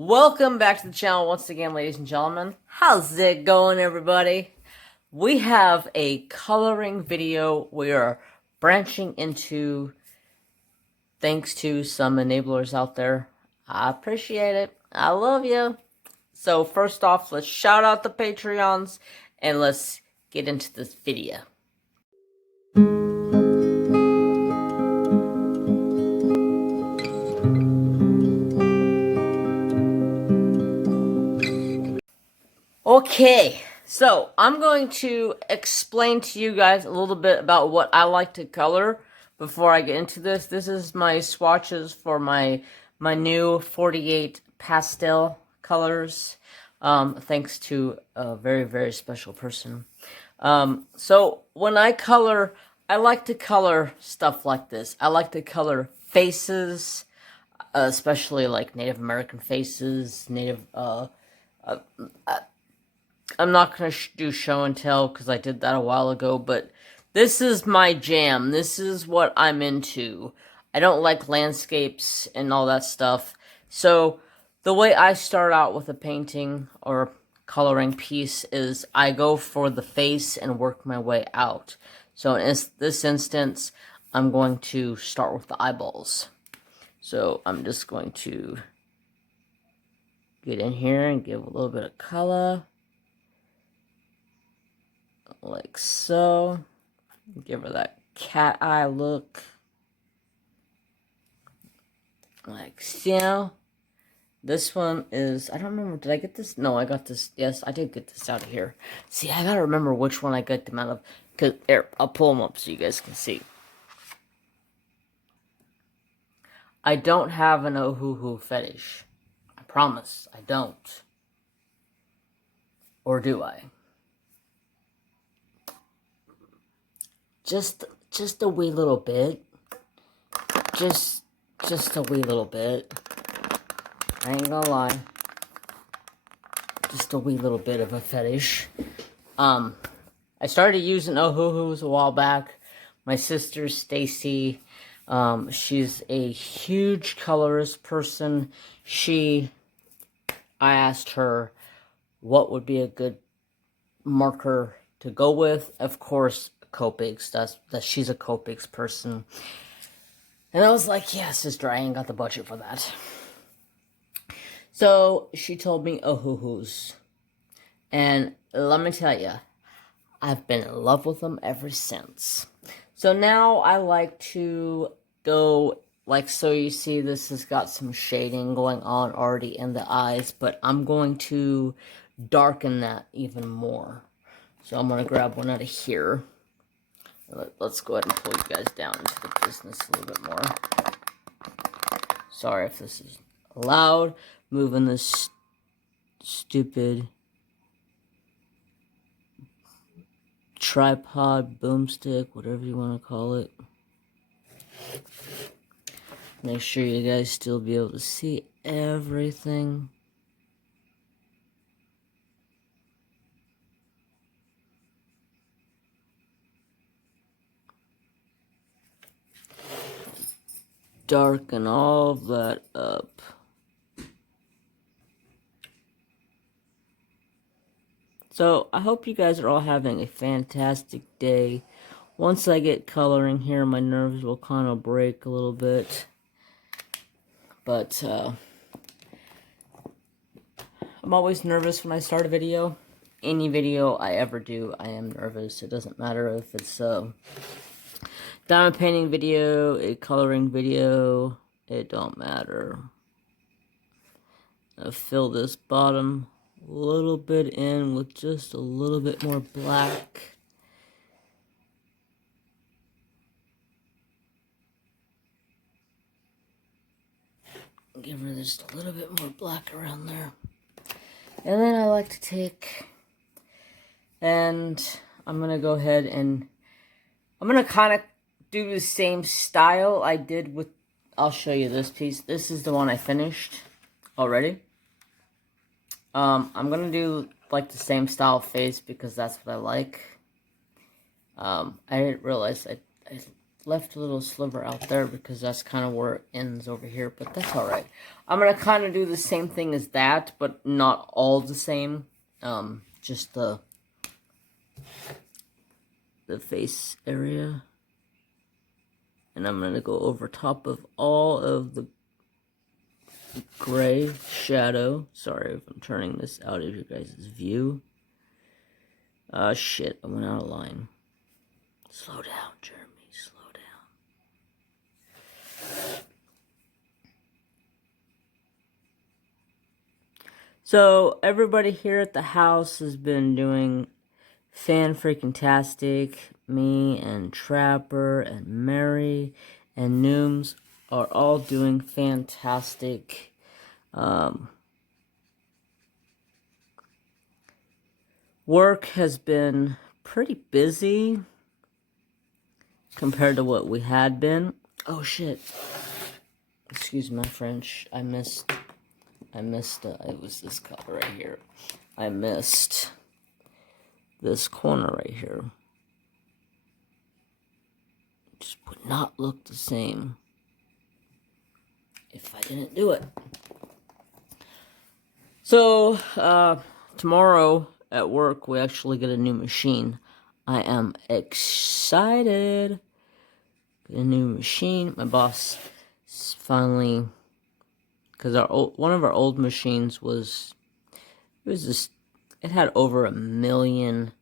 Welcome back to the channel once again, ladies and gentlemen. How's it going, everybody? We have a coloring video we are branching into thanks to some enablers out there. I appreciate it. I love you. So first off, let's shout out the Patreons and let's get into this video. Okay, so I'm going to explain to you guys a little bit about what I like to color before I get into this. This is my swatches for my new 48 pastel colors, thanks to a very, very special person. So when I color, I like to color stuff like this. I like to color faces, especially like Native American faces, I'm not going to do show and tell because I did that a while ago, but this is my jam. This is what I'm into. I don't like landscapes and all that stuff. So the way I start out with a painting or coloring piece is I go for the face and work my way out. So in this instance, I'm going to start with the eyeballs. So I'm just going to get in here and give a little bit of color. Like so. Give her that cat eye look. Like so. This one is, I don't remember, did I get this? No, I got this. Yes, I did get this out of here. See, I gotta remember which one I got them out of. Cause here, I'll pull them up so you guys can see. I don't have an oh-hoo-hoo fetish. I promise, I don't. Or do I? Just a wee little bit. Just a wee little bit. I ain't gonna lie. Just a wee little bit of a fetish. I started using oh-hoo-hoos a while back. My sister, Stacy, she's a huge colorist person. I asked her what would be a good marker to go with. Of course, Copics. That she's a Copics person. And I was like, yeah, sister, I ain't got the budget for that. So she told me oh-hoo-hoos. And let me tell you, I've been in love with them ever since. So now I like to go, like, so you see this has got some shading going on already in the eyes, but I'm going to darken that even more. So I'm going to grab one out of here. Let's go ahead and pull you guys down into the business a little bit more. Sorry if this is loud. Moving this stupid tripod, boomstick, whatever you want to call it. Make sure you guys still be able to see everything. Darken all of that up. So, I hope you guys are all having a fantastic day. Once I get coloring here, my nerves will kind of break a little bit. But, I'm always nervous when I start a video. Any video I ever do, I am nervous. It doesn't matter if it's a diamond painting video, a coloring video, it don't matter. I'll fill this bottom a little bit in with just a little bit more black. Give her just a little bit more black around there. And then I like to take, and I'm going to go ahead and, I'm going to kind of do the same style I did with, I'll show you this piece. This is the one I finished already. I'm going to do like the same style face because that's what I like. I didn't realize I left a little sliver out there because that's kind of where it ends over here, but that's alright. I'm going to kind of do the same thing as that, but not all the same. Just the face area. And I'm going to go over top of all of the gray shadow. Sorry if I'm turning this out of your guys' view. Shit, I went out of line. Slow down, Jeremy, slow down. So, everybody here at the house has been doing fan-freaking-tastic. Me and Trapper and Mary and Nooms are all doing fantastic. Work has been pretty busy compared to what we had been. Oh shit. Excuse my French. I missed, it was this color right here. I missed this corner right here. It just would not look the same if I didn't do it. So, tomorrow at work, we actually get a new machine. I am excited. Get a new machine. My boss finally, because one of our old machines it had over 1 million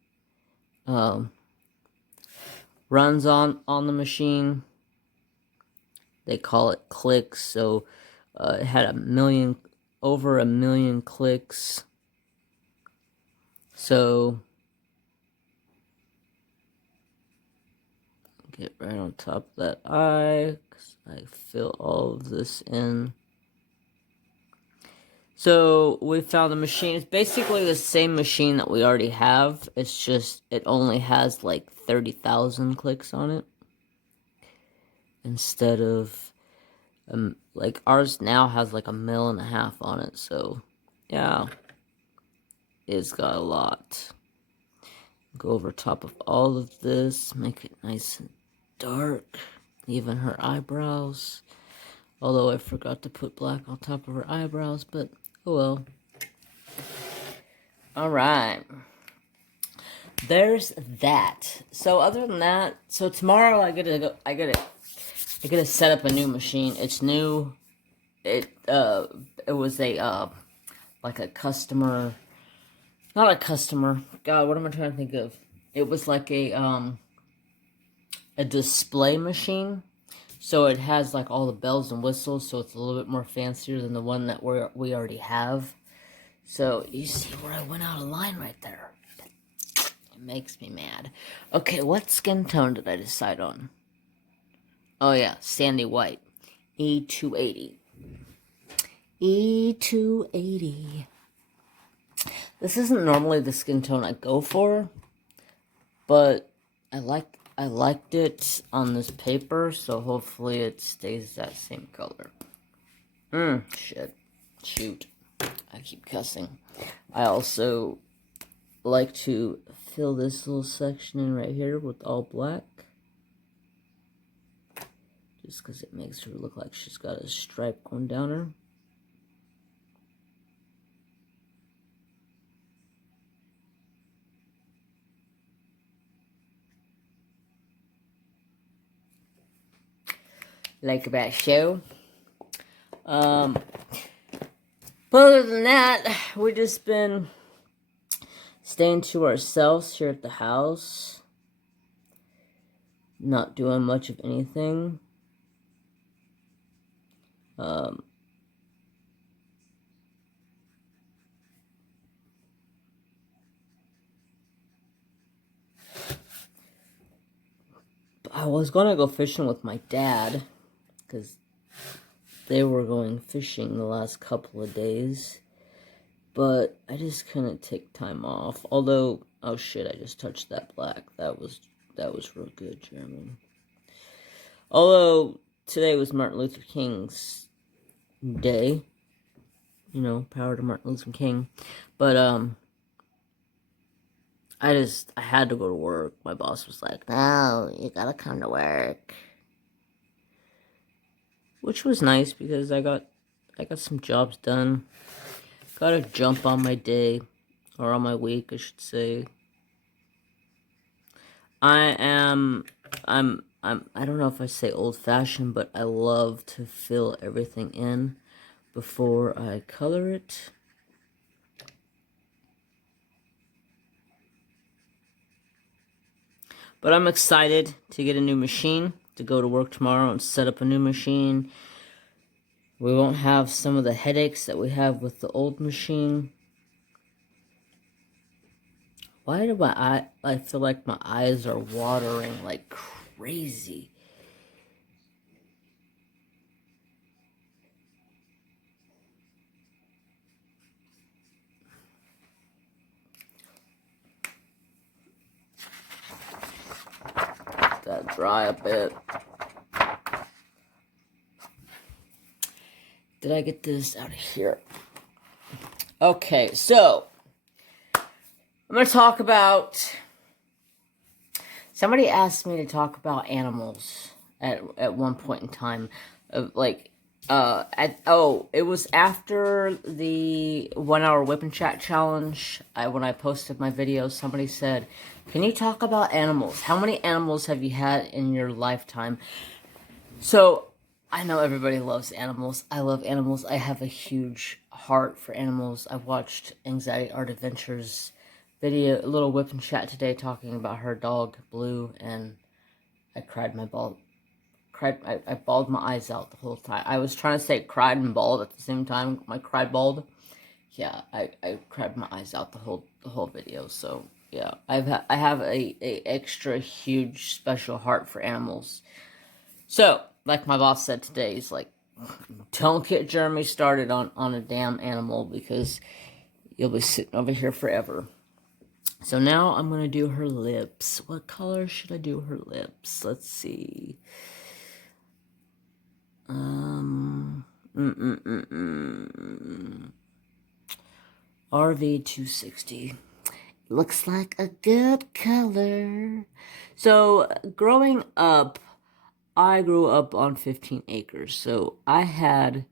runs on the machine. They call it clicks, so it had over 1 million clicks. So get right on top of that eye, 'cause I fill all of this in. So we found the machine. It's basically the same machine that we already have. It's just, it only has like 30,000 clicks on it. Instead of, like ours now has like 1.5 million on it. So yeah, it's got a lot. Go over top of all of this, make it nice and dark. Even her eyebrows. Although I forgot to put black on top of her eyebrows, but oh well. Alright. There's that. So other than that, so tomorrow I gotta set up a new machine. It's new. It was like a customer, not a customer. God, what am I trying to think of? It was like a display machine. So it has like all the bells and whistles, so it's a little bit more fancier than the one that we already have. So you see where I went out of line right there. It makes me mad. Okay, what skin tone did I decide on? Oh yeah, sandy white. E280. E280. This isn't normally the skin tone I go for, but I liked it on this paper, so hopefully it stays that same color. Shoot. I keep cussing. I also like to fill this little section in right here with all black. Just because it makes her look like she's got a stripe going down her. Like that show. But other than that, we've just been staying to ourselves here at the house. Not doing much of anything. I was gonna go fishing with my dad, because they were going fishing the last couple of days, but I just couldn't take time off. Although, oh shit, I just touched that black. That was real good, Jeremy. Although today was Martin Luther King's day, you know, power to Martin Luther King, but I had to go to work. My boss was like, no, you gotta come to work. which was nice because I got some jobs done. Got a jump on my day, or on my week, I should say. I don't know if I say old-fashioned, but I love to fill everything in before I color it. But I'm excited to get a new machine, to go to work tomorrow and set up a new machine. We won't have some of the headaches that we have with the old machine. Why do I feel like my eyes are watering like crazy? Let that dry a bit. Did I get this out of here? Okay, so I'm going to talk about... Somebody asked me to talk about animals at one point in time. It was after the 1 hour whip and chat challenge. When I posted my video, somebody said, can you talk about animals? How many animals have you had in your lifetime? So, I know everybody loves animals. I love animals. I have a huge heart for animals. I watched Anxiety Art Adventures video, a little whip and chat today, talking about her dog, Blue, and I cried my ball. I bawled my eyes out the whole time. I was trying to say cried and bawled at the same time. I cried bawled. Yeah, I cried my eyes out the whole video. So yeah, I have a extra huge special heart for animals. So like my boss said today, he's like, don't get Jeremy started on a damn animal because you'll be sitting over here forever. So now I'm gonna do her lips. What color should I do her lips? Let's see. RV260. Looks like a good color. So, growing up, I grew up on 15 acres. So, I had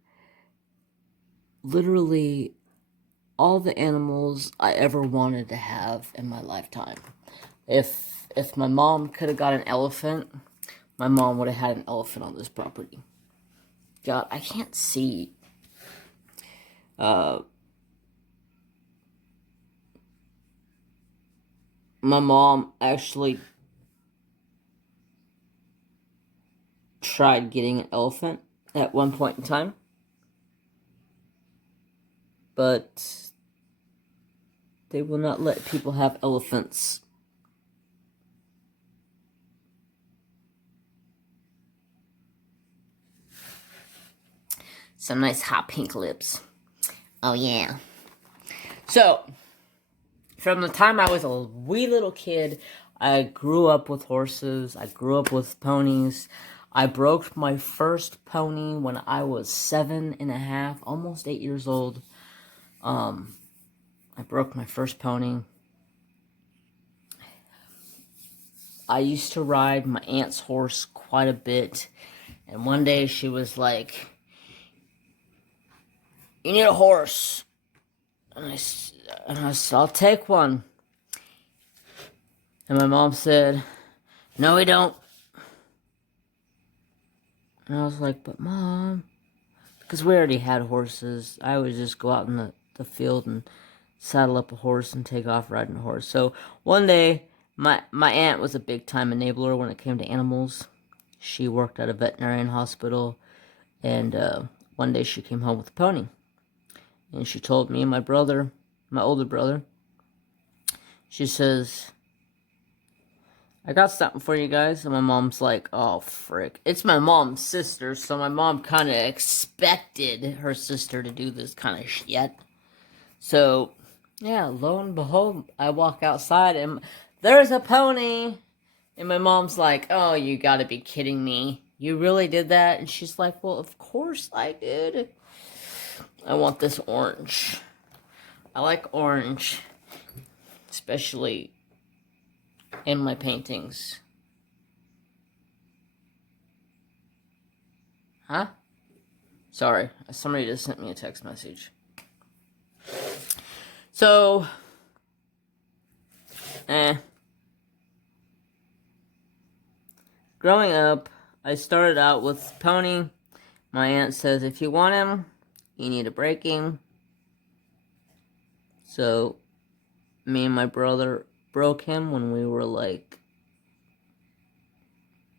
literally all the animals I ever wanted to have in my lifetime. If my mom could have got an elephant, my mom would have had an elephant on this property. God, I can't see. My mom actually tried getting an elephant at one point in time, but they will not let people have elephants. Some nice hot pink lips. Oh yeah. So, from the time I was a wee little kid, I grew up with horses. I grew up with ponies. I broke my first pony when I was 7.5, almost 8 years old. I broke my first pony. I used to ride my aunt's horse quite a bit. And one day she was like, you need a horse. And I said, I'll take one. And my mom said, no, we don't. And I was like, but Mom, because we already had horses. I would just go out in the field and saddle up a horse and take off riding a horse. So one day, my aunt was a big-time enabler when it came to animals. She worked at a veterinarian hospital. And one day she came home with a pony. And she told me and my brother, my older brother, she says, I got something for you guys. And my mom's like, oh, frick. It's my mom's sister, so my mom kind of expected her sister to do this kind of shit. So, yeah, lo and behold, I walk outside and there's a pony. And my mom's like, oh, you gotta be kidding me. You really did that? And she's like, well, of course I did. I want this orange. I like orange, especially in my paintings. Huh? Sorry, somebody just sent me a text message. So, growing up, I started out with Pony. My aunt says if you want him, you need to break him. So, me and my brother broke him when we were like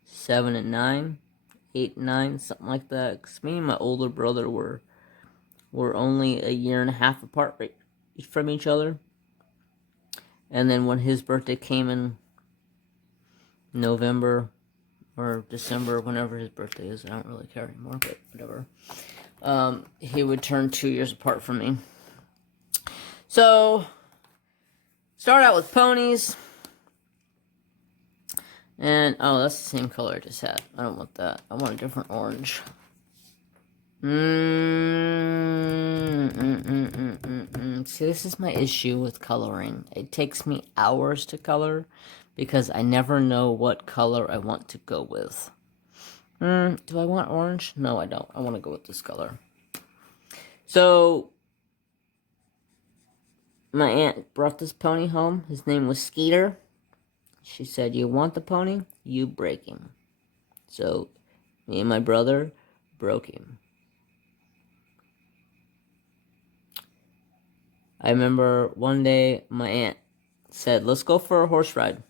7 and 9, 8 and 9, something like that. Because me and my older brother were only a year and a half apart from each other. And then when his birthday came in November or December, whenever his birthday is, I don't really care anymore, but whatever. He would turn 2 years apart from me. So, start out with ponies. And, oh, that's the same color I just had. I don't want that. I want a different orange. See, this is my issue with coloring. It takes me hours to color because I never know what color I want to go with. Do I want orange? No, I don't. I want to go with this color. So, my aunt brought this pony home. His name was Skeeter. She said, you want the pony? You break him. So, me and my brother broke him. I remember one day my aunt said, let's go for a horse ride.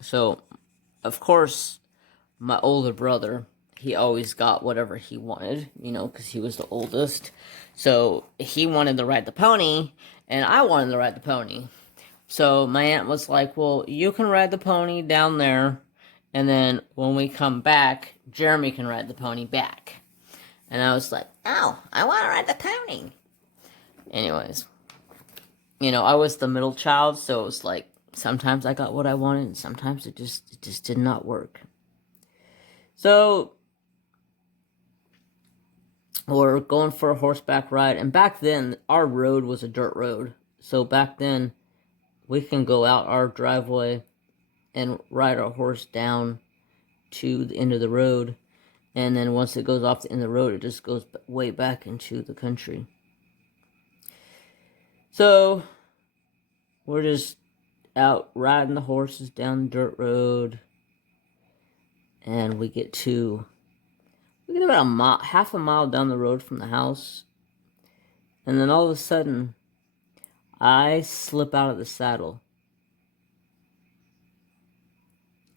So, of course, my older brother, he always got whatever he wanted, you know, because he was the oldest. So, he wanted to ride the pony, and I wanted to ride the pony. So, my aunt was like, well, you can ride the pony down there, and then when we come back, Jeremy can ride the pony back. And I was like, oh, I want to ride the pony. Anyways, you know, I was the middle child, so it was like, sometimes I got what I wanted, and sometimes it just did not work. So, we're going for a horseback ride, and back then, our road was a dirt road. So back then, we can go out our driveway and ride our horse down to the end of the road, and then once it goes off the end of the road, it just goes way back into the country. So, we're just out riding the horses down the dirt road, and we get about a mile, half a mile down the road from the house, and then all of a sudden, I slip out of the saddle,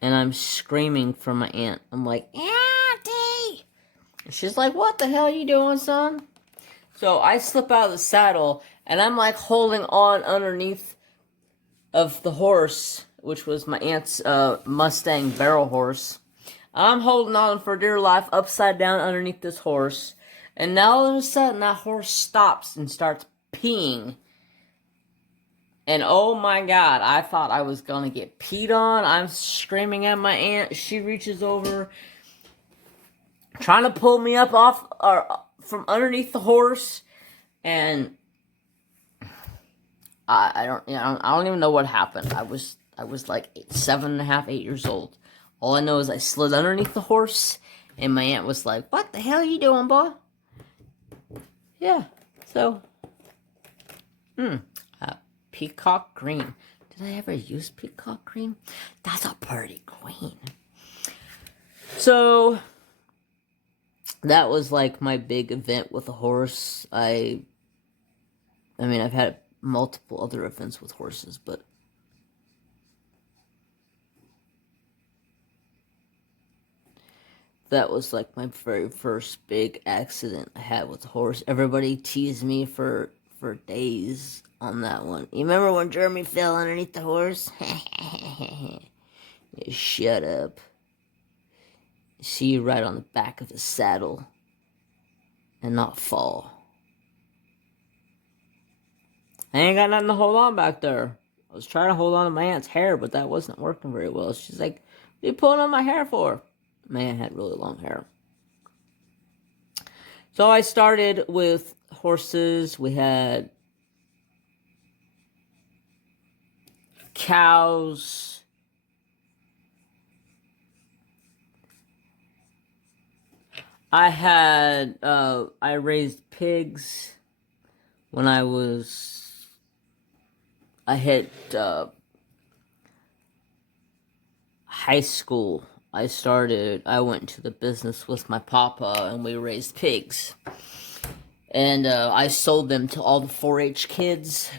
and I'm screaming for my aunt. I'm like, Auntie! And she's like, what the hell are you doing, son? So I slip out of the saddle, and I'm like holding on underneath of the horse, which was my aunt's Mustang barrel horse. I'm holding on for dear life upside down underneath this horse. And now all of a sudden that horse stops and starts peeing. And oh my God, I thought I was going to get peed on. I'm screaming at my aunt. She reaches over, trying to pull me up from underneath the horse. And I don't even know what happened. I was like 7.5, 8 years old. All I know is I slid underneath the horse, and my aunt was like, what the hell are you doing, boy? Yeah, so, peacock green. Did I ever use peacock green? That's a pretty green. So, that was like my big event with a horse. I mean, I've had multiple other events with horses, but that was like my very first big accident I had with a horse. Everybody teased me for days on that one. You remember when Jeremy fell underneath the horse? Yeah, shut up. See you right on the back of the saddle and not fall. I ain't got nothing to hold on back there. I was trying to hold on to my aunt's hair, but that wasn't working very well. She's like, what are you pulling on my hair for? My aunt had really long hair. So I started with horses. We had cows. I raised pigs when I hit high school. I went to the business with my papa and we raised pigs. And I sold them to all the 4-H kids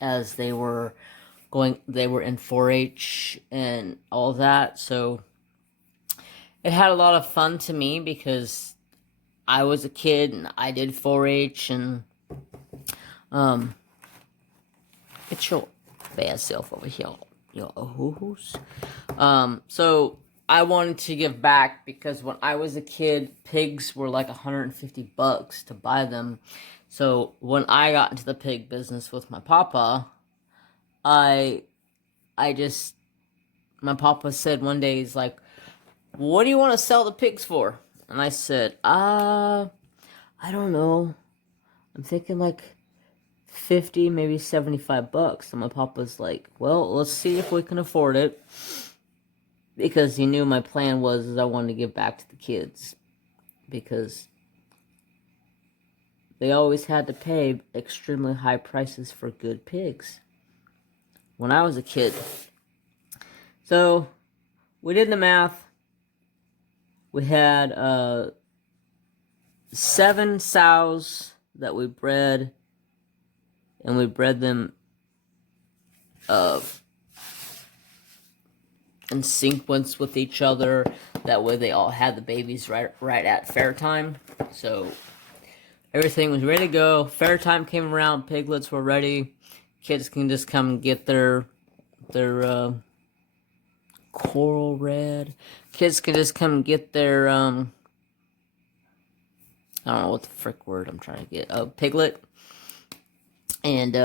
as they were in 4-H and all that. So it had a lot of fun to me because I was a kid and I did 4-H and get your bad self over here, your ahoohoos. So I wanted to give back because when I was a kid, pigs were like $150 to buy them. So when I got into the pig business with my papa, my papa said one day, he's like, what do you want to sell the pigs for? And I said, I don't know. I'm thinking like 50, maybe $75. And my papa's like, well, let's see if we can afford it. Because he knew my plan was I wanted to give back to the kids. Because they always had to pay extremely high prices for good pigs when I was a kid. So we did the math. We had 7 sows that we bred, and we bred them in sequence with each other. That way they all had the babies right at fair time. So everything was ready to go. Fair time came around, piglets were ready. Kids can just come and get their coral red. Kids can just come and get their I don't know what the frick word I'm trying to get. Oh, piglet. And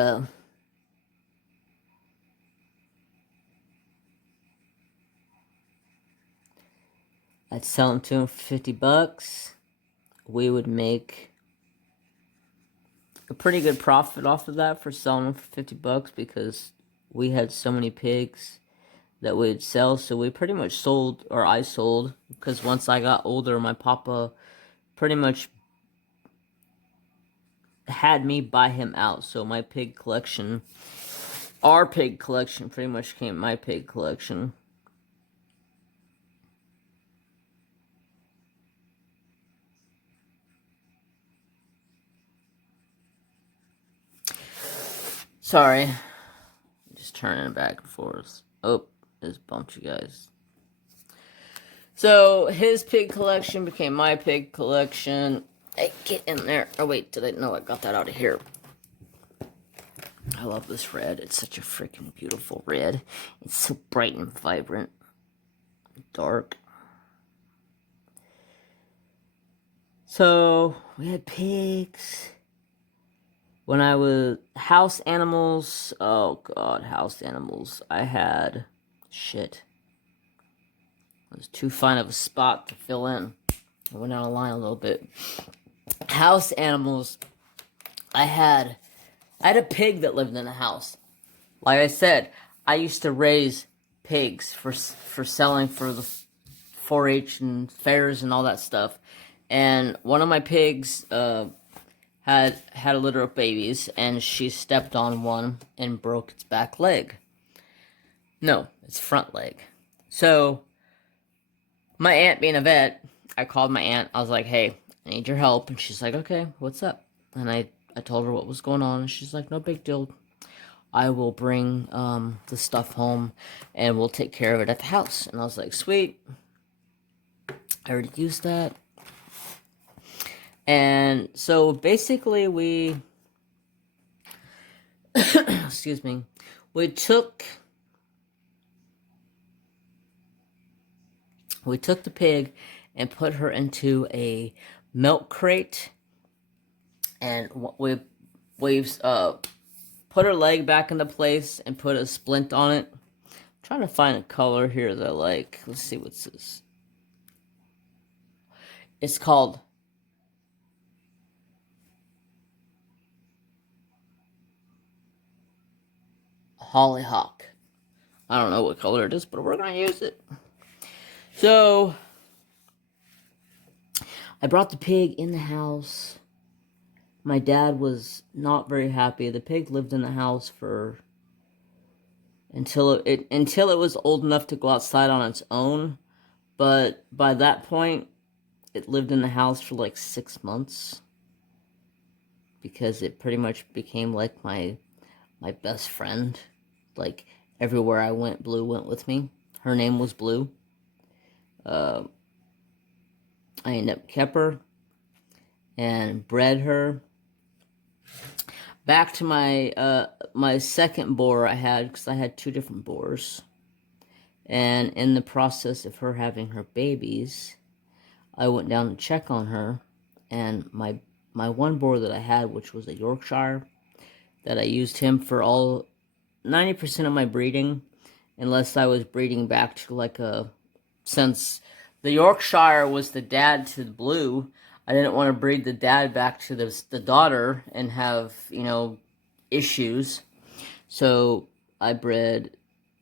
I'd sell them to them for $50. We would make a pretty good profit off of that for selling them for $50 because we had so many pigs that we'd sell. So we pretty much sold, or I sold, because once I got older, my papa pretty much had me buy him out. So my pig collection, our pig collection, pretty much became my pig collection. Sorry. I'm just turning it back and forth. Oh, just bumped you guys. So his pig collection became my pig collection. Hey, get in there. Oh, wait, did I? No, I got that out of here. I love this red. It's such a freaking beautiful red. It's so bright and vibrant. Dark. So, we had pigs. When I was house animals, oh god, house animals. I had shit. It was too fine of a spot to fill in. I went out of line a little bit. House animals. I had a pig that lived in a house. Like I said, I used to raise pigs for selling for the 4-H and fairs and all that stuff. And one of my pigs had a litter of babies, and she stepped on one and broke its back leg. No, its front leg. So, my aunt being a vet, I called my aunt. I was like, hey, I need your help. And she's like, okay, what's up? And I told her what was going on, and she's like, no big deal. I will bring the stuff home, and we'll take care of it at the house. And I was like, sweet. I already used that. And so basically we, excuse me, we took the pig and put her into a milk crate, and we've put her leg back into place and put a splint on it. I'm trying to find a color here that I like. Let's see what's this. It's called Hollyhock. I don't know what color it is, but we're gonna use it. So I brought the pig in the house. My dad was not very happy. The pig lived in the house for until it was old enough to go outside on its own. But by that point, it lived in the house for like 6 months because it pretty much became like my best friend. Like everywhere I went, Blue went with me. Her name was Blue. I ended up kept her and bred her. Back to my second boar I had, because I had 2 different boars. And in the process of her having her babies, I went down to check on her, and my one boar that I had, which was a Yorkshire, that I used him for all 90% of my breeding, unless I was breeding back to like since the Yorkshire was the dad to the Blue, I didn't want to breed the dad back to the daughter and have, issues. So I bred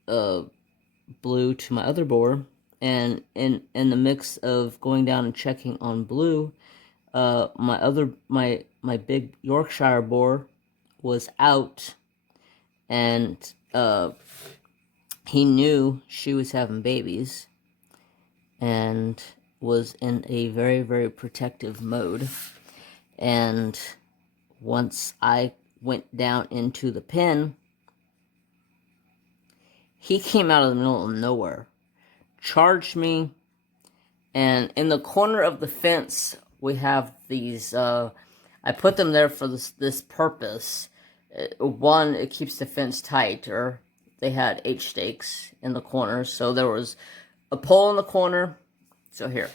Blue to my other boar, and in the mix of going down and checking on Blue, my big Yorkshire boar was out, and he knew she was having babies and was in a very, very protective mode. And once I went down into the pen, he came out of the middle of nowhere, charged me, and in the corner of the fence, we have these, I put them there for this purpose. One, it keeps the fence tight, or they had H stakes in the corners, so there was a pole in the corner. So here,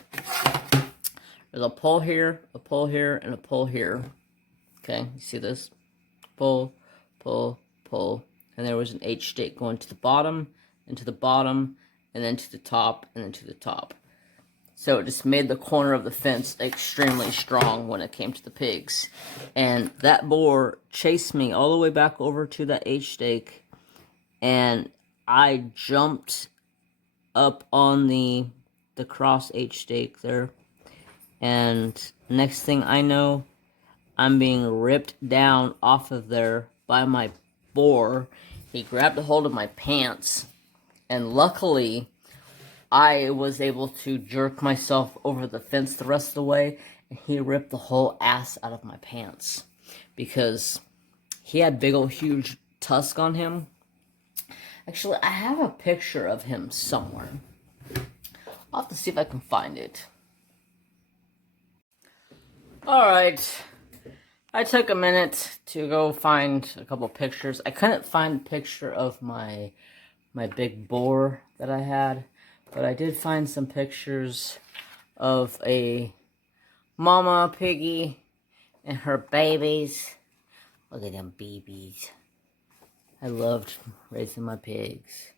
there's a pole here, and a pole here. Okay, you see this? Pull, pull, pull. And there was an H stake going to the bottom, and to the bottom, and then to the top, and then to the top. So it just made the corner of the fence extremely strong when it came to the pigs. And that boar chased me all the way back over to that H stake, and I jumped up on the cross H stake there, and next thing I know, I'm being ripped down off of there by my boar. He grabbed a hold of my pants, and luckily I was able to jerk myself over the fence the rest of the way, and he ripped the whole ass out of my pants because he had big old huge tusk on him. Actually, I have a picture of him somewhere. I'll have to see if I can find it. Alright, I took a minute to go find a couple pictures. I couldn't find a picture of my big boar that I had, but I did find some pictures of a mama piggy and her babies. Look at them babies. I loved raising my pigs.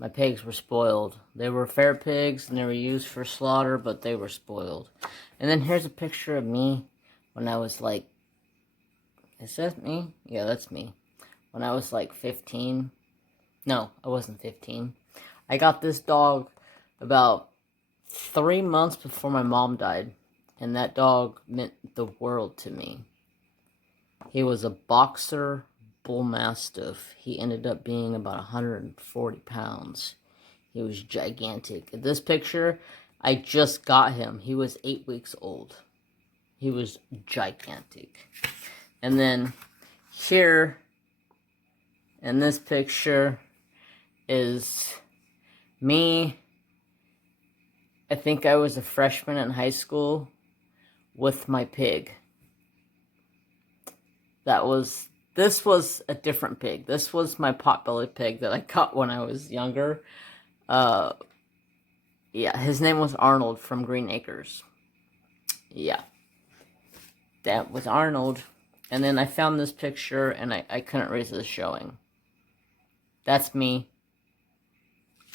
My pigs were spoiled. They were fair pigs and they were used for slaughter, but they were spoiled. And then here's a picture of me when I was like, is that me? Yeah, that's me. When I was like 15. No, I wasn't 15. I got this dog about 3 months before my mom died. And that dog meant the world to me. He was a boxer bull mastiff. He ended up being about 140 pounds. He was gigantic. In this picture, I just got him. He was 8 weeks old. He was gigantic. And then here in this picture is me. I think I was a freshman in high school with my pig. This was a different pig. This was my potbelly pig that I caught when I was younger. Yeah, his name was Arnold from Green Acres. Yeah. That was Arnold. And then I found this picture and I couldn't resist showing. That's me.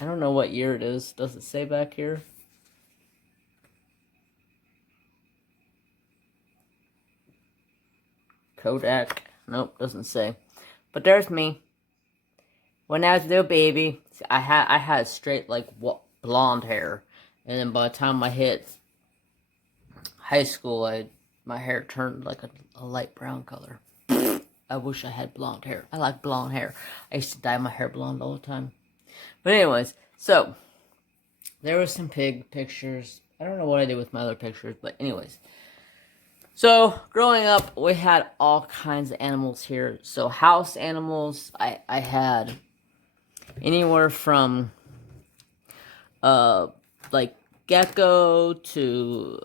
I don't know what year it is. Does it say back here? Kodak. Nope, doesn't say. But there's me. When I was a little baby, I had straight like blonde hair, and then by the time I hit high school, my hair turned like a light brown color. I wish I had blonde hair. I like blonde hair. I used to dye my hair blonde all the time. But anyways, so there were some pig pictures. I don't know what I did with my other pictures, but anyways. So growing up, we had all kinds of animals here. So house animals, I had anywhere from like gecko to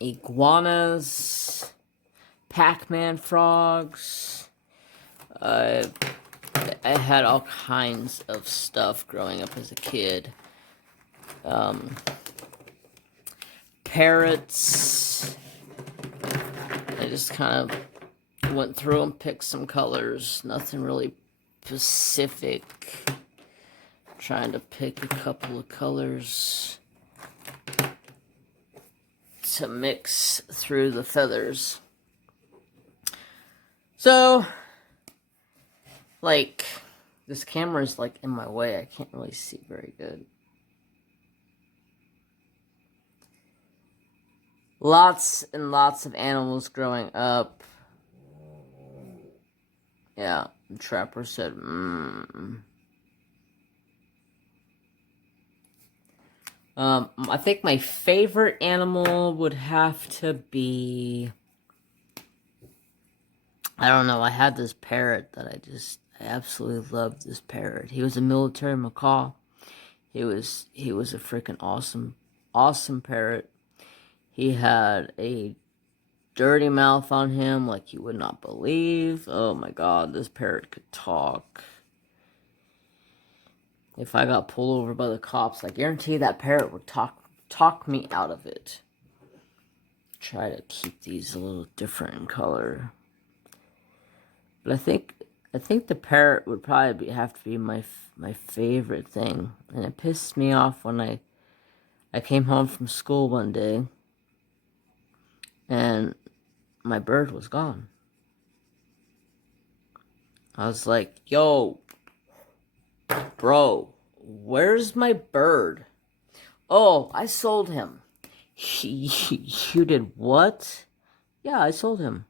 iguanas, Pac-Man frogs. I had all kinds of stuff growing up as a kid. Parrots. I just kind of went through and picked some colors. Nothing really specific. Trying to pick a couple of colors to mix through the feathers. So, like, this camera is like in my way. I can't really see very good. Lots and lots of animals growing up. Yeah, the trapper said, I think my favorite animal would have to be, I don't know, I had this parrot that I absolutely loved this parrot. He was a military macaw. He was a freaking awesome parrot. He had a dirty mouth on him like you would not believe. Oh my god, this parrot could talk. If I got pulled over by the cops, I guarantee that parrot would talk me out of it. Try to keep these a little different in color. But I think the parrot would probably have to be my favorite thing. And it pissed me off when I came home from school one day and my bird was gone. I was like, yo, bro, where's my bird? Oh, I sold him. You did what? Yeah, I sold him.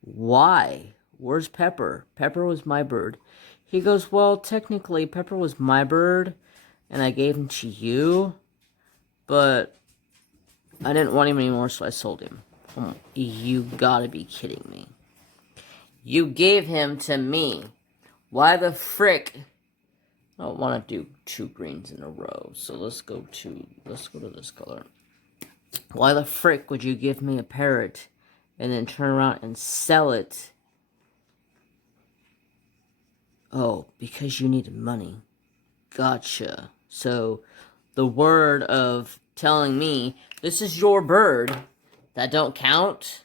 Why? Where's Pepper? Pepper was my bird. He goes, well, technically, Pepper was my bird, and I gave him to you, but I didn't want him anymore, so I sold him. Oh, you gotta be kidding me. You gave him to me. Why the frick? I don't want to do 2 greens in a row, so let's go to this color. Why the frick would you give me a parrot and then turn around and sell it? Oh, because you needed money. Gotcha. So, the word of telling me, this is your bird, that don't count?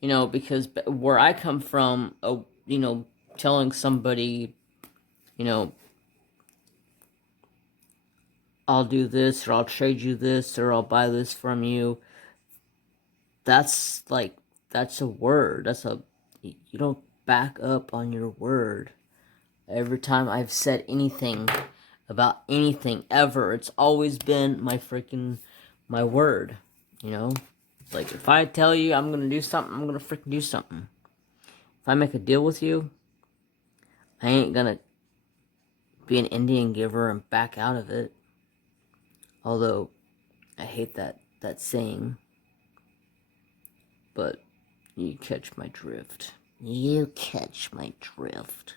You know, because where I come from, you know, telling somebody, you know, I'll do this, or I'll trade you this, or I'll buy this from you. That's a word. You don't back up on your word. Every time I've said anything about anything ever, it's always been my word, you know? Like, if I tell you I'm gonna do something, I'm gonna freaking do something. If I make a deal with you, I ain't gonna be an Indian giver and back out of it. Although, I hate that saying. But, you catch my drift. You catch my drift.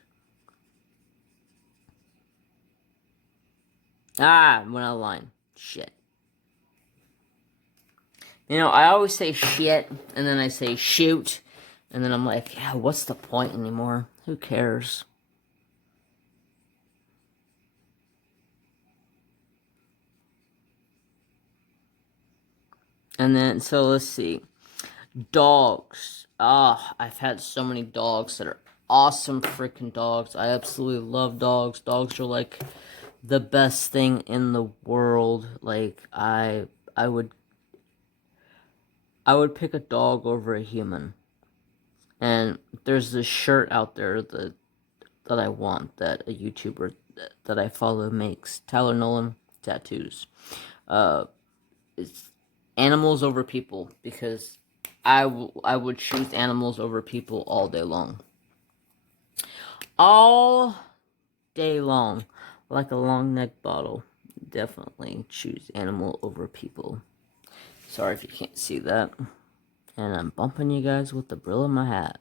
Ah, went out of line. Shit. You know, I always say shit, and then I say shoot, and then I'm like, yeah, what's the point anymore? Who cares? And then, so let's see. Dogs. I've had so many dogs that are awesome freaking dogs. I absolutely love dogs. Dogs are like the best thing in the world. Like, I would pick a dog over a human. And there's this shirt out there, the that I want that a YouTuber that I follow makes. Tyler Nolan tattoos. It's animals over people, because I would choose animals over people all day long. All day long. Like a long neck bottle. Definitely choose animal over people. Sorry if you can't see that. And I'm bumping you guys with the brill of my hat.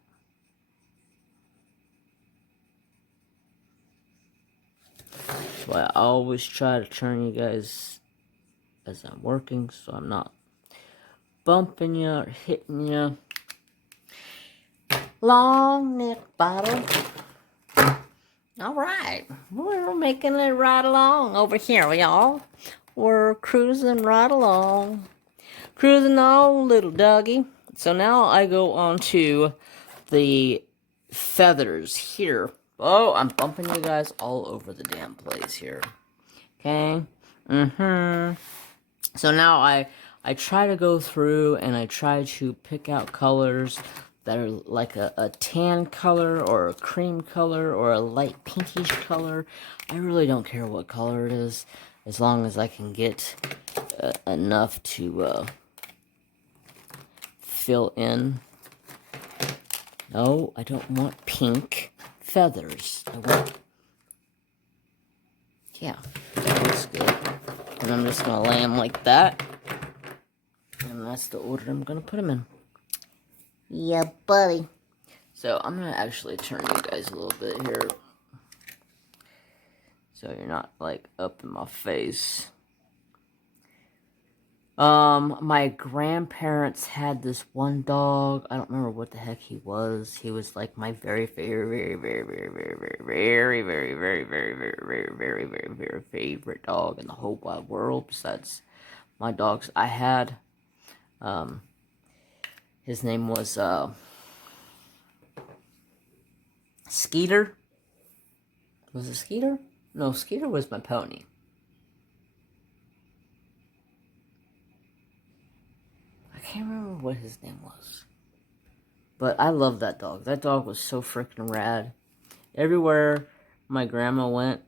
That's why I always try to turn you guys as I'm working, so I'm not bumping you or hitting you. Long neck bottle. Alright, we're making it right along over here, y'all. We're cruising right along. Cruising on, little doggy. So now I go on to the feathers here. Oh, I'm bumping you guys all over the damn place here. Okay? So now I try to go through and I try to pick out colors that are like a tan color or a cream color or a light pinkish color. I really don't care what color it is, as long as I can get enough to fill in. No, I don't want pink feathers. I want... Yeah, that looks good. And I'm just going to lay them like that. And that's the order I'm going to put them in. Yeah, buddy. So I'm going to actually turn you guys a little bit here, so you're not, like, up in my face. My grandparents had this one dog. I don't remember what the heck he was. He was, like, my very favorite dog in the whole wide world, besides my dogs I had. His name was, Skeeter. Was it Skeeter? No, Skeeter was my pony. I can't remember what his name was. But I love that dog. That dog was so freaking rad. Everywhere my grandma went,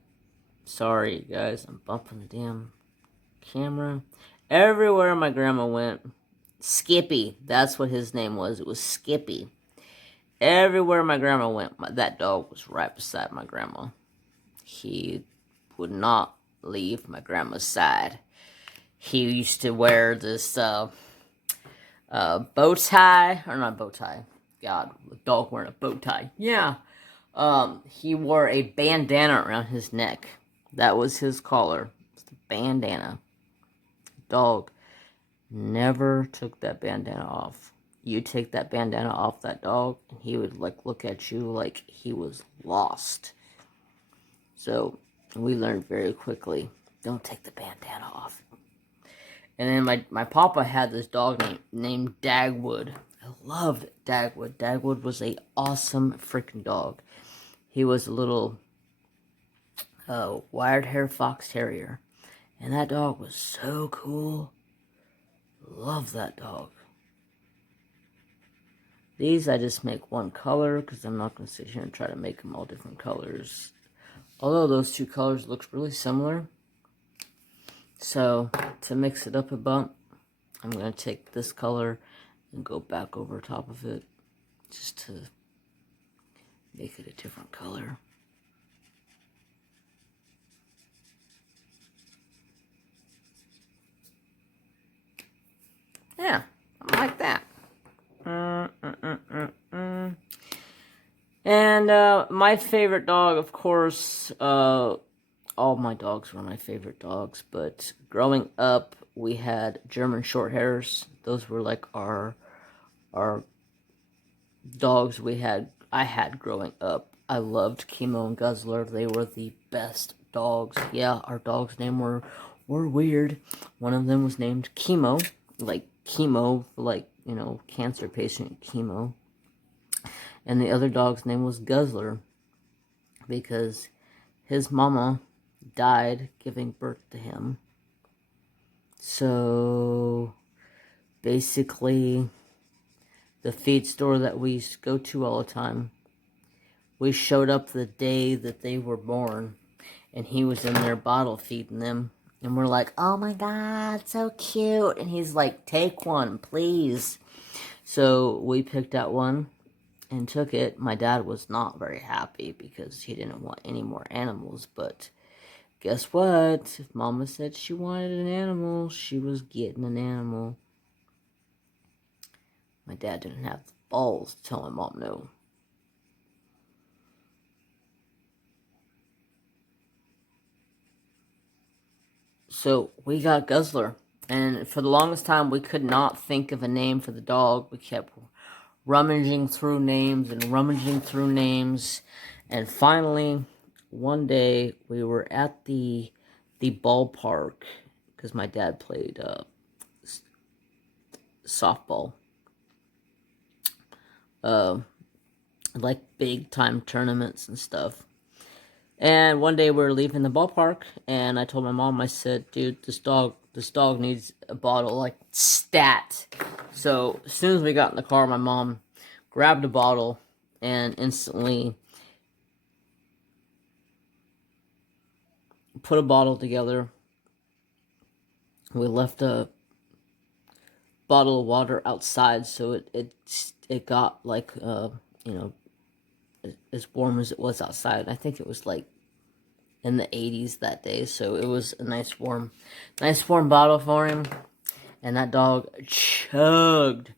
sorry guys, I'm bumping the damn camera. Everywhere my grandma went, Skippy, that's what his name was. It was Skippy. Everywhere my grandma went, that dog was right beside my grandma. He would not leave my grandma's side. He used to wear this bow tie, or not bow tie. God, a dog wearing a bow tie. Yeah. He wore a bandana around his neck. That was his collar. It's the bandana. Dog never took that bandana off. You take that bandana off that dog, and he would like look at you like he was lost. So we learned very quickly, don't take the bandana off. And then my papa had this dog named Dagwood. I loved Dagwood. Dagwood was a awesome freaking dog. He was a little wired hair fox terrier. And that dog was so cool. Love that dog. These I just make one color, because I'm not going to sit here and try to make them all different colors. Although those two colors look really similar. So, to mix it up a bump, I'm going to take this color and go back over top of it, just to make it a different color. Yeah, I like that. And my favorite dog, of course, all my dogs were my favorite dogs, but growing up, we had German Shorthairs. Those were like our dogs I had growing up. I loved Chemo and Guzzler. They were the best dogs. Yeah, our dogs' names were weird. One of them was named Chemo, like chemo, like, you know, cancer patient chemo. And the other dog's name was Guzzler, because his mama died giving birth to him. So basically, the feed store that we used to go to all the time we showed up the day that they were born, and he was in their bottle feeding them. And we're like, oh my God, so cute. And he's like, take one, please. So we picked out one and took it. My dad was not very happy because he didn't want any more animals. But guess what? If Mama said she wanted an animal, she was getting an animal. My dad didn't have the balls to tell my mom no. So we got Guzzler, and for the longest time we could not think of a name for the dog. We kept rummaging through names, and finally one day we were at the ballpark because my dad played softball, like big time tournaments and stuff. And one day we were leaving the ballpark, and I told my mom, I said, dude, this dog needs a bottle, like, stat. So, as soon as we got in the car, my mom grabbed a bottle, and instantly put a bottle together. We left a bottle of water outside, so it got, like, as warm as it was outside. I think it was like in the 80s that day, so it was a nice warm bottle for him. And that dog chugged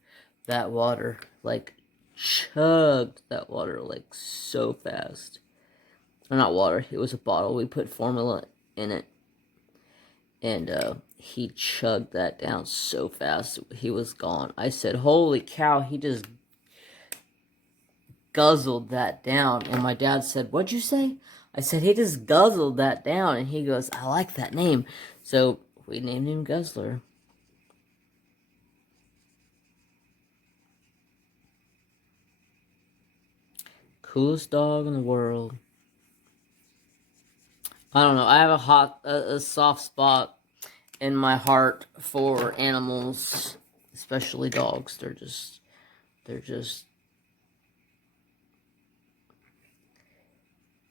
that water, like so fast. Or not water, it was a bottle. We put formula in it, and he chugged that down so fast. He was gone. I said, holy cow, he just guzzled that down. And my dad said, what'd you say? I said, he just guzzled that down. And he goes, I like that name. So we named him Guzzler. Coolest dog in the world. I don't know, I have a soft spot in my heart for animals, especially dogs. They're just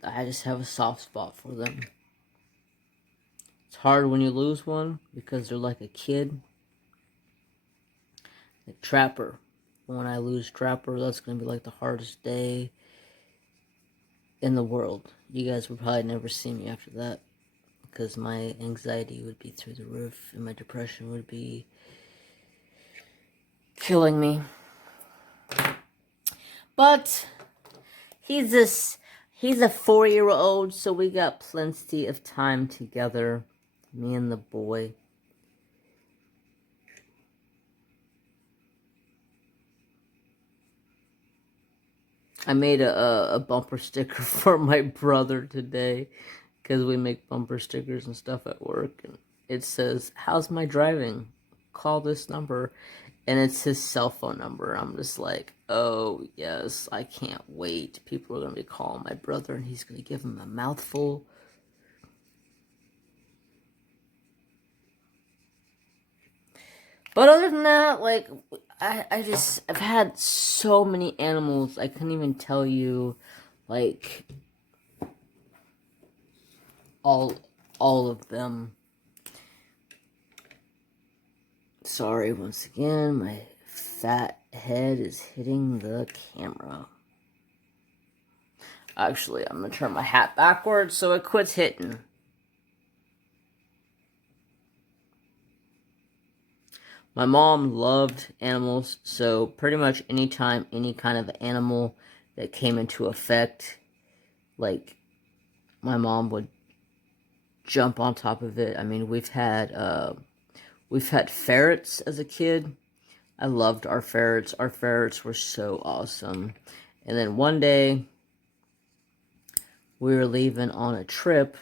I just have a soft spot for them. It's hard when you lose one because they're like a kid. Like Trapper. When I lose Trapper, that's going to be like the hardest day in the world. You guys would probably never see me after that because my anxiety would be through the roof and my depression would be killing me. But he's a 4-year-old, so we got plenty of time together, me and the boy. I made a bumper sticker for my brother today because we make bumper stickers and stuff at work. And it says, how's my driving? Call this number. And it's his cell phone number. I'm just like, oh, yes, I can't wait. People are going to be calling my brother, and he's going to give him a mouthful. But other than that, like, I've had so many animals, I couldn't even tell you, like, all of them. Sorry, once again, my fat head is hitting the camera. Actually, I'm going to turn my hat backwards so it quits hitting. My mom loved animals, so pretty much anytime any kind of animal that came into effect, like, my mom would jump on top of it. I mean, we've had ferrets as a kid. I loved our ferrets. Our ferrets were so awesome. And then one day, we were leaving on a trip,